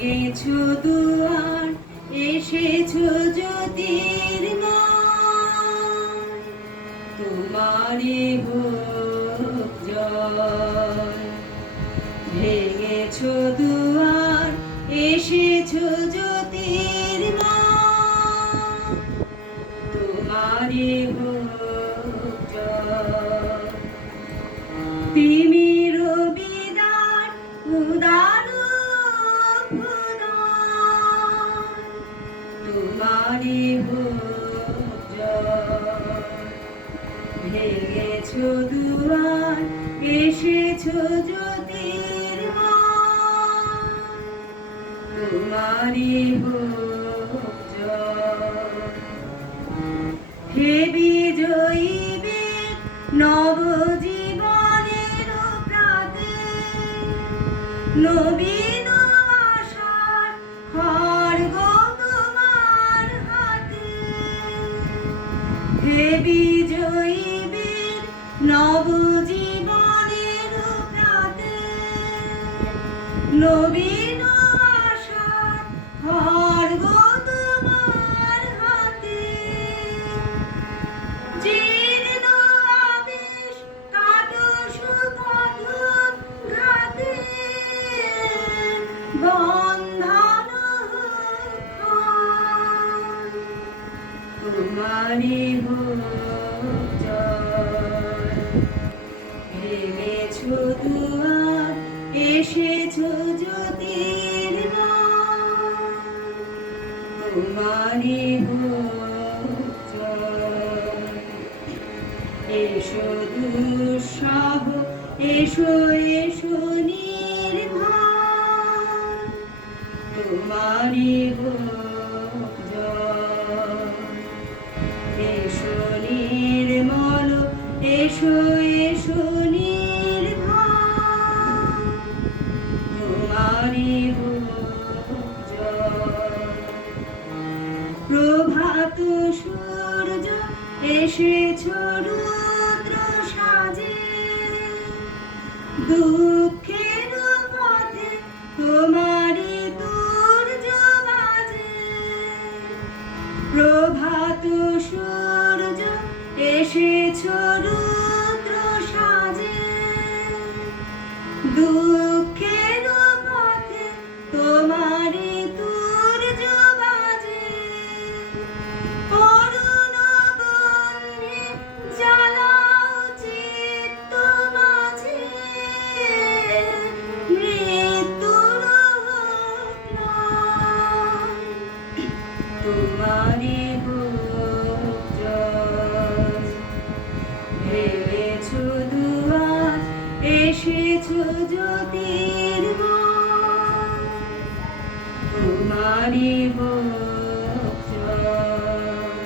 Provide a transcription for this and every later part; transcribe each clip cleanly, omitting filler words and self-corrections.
ভেঙেছো দুয়ার, এসেছো জ্যোতির্ময়, তোমারই হোক জয়। ভেঙেছো দুয়ার, এসেছো জ্যোতির্ময়, তোমারই হোক জয়। তিমির বিদার উদার তোমারই হোক জয়। ভেঙেছো দুয়ার, এসেছো জ্যোতির্ময়, তোমারই হোক জয়। হে বিজয়ী বীর নবজীবনের প্রাতে, নবীন আশার খড়গ তোমার হাতে। হে বিজয়ী বীর নবজীবনের প্রাতে, নবীন আশার খড়গ তোমার হাতে। জীর্ণ আবেশ কাটো সুপথ ঘাতে, বন্ধন তোমারই হোক জয়। ভেঙেছো দুয়ার, এসেছো জ্যোতির্ময়, তোমারই হোক জয়। এসো দুঃসহ, এসো এসো নির্ভয়, তোমারই হোক জয়। এসো নির্মল, এসো এসো নির্ভয়, তোমারই হোক জয়। প্রভাত সূর্য, এসেছো রুদ্র সাজে, দুঃখের পথে তোমারই তুর্য বাজে। প্রভাত সূর্য, এসেছো রুদ্র সাজে, দুঃখের পথে তোমারই তুর্য বাজে। অরুণ বহ্নি জ্বালাও চিত্ত মাঝে, মৃত্যুর হোক নয়, তোমারই হোক জয়। ভেঙেছো দুয়ার, এসেছো জ্যোতির্ময়, তোমারই হোক জয়।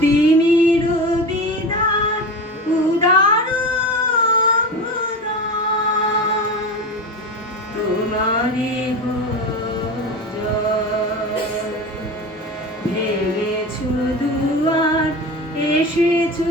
তিমির বিদার উদার হৃদয়, তোমারই হোক জয়। ভেঙেছো দুয়ার, এসেছো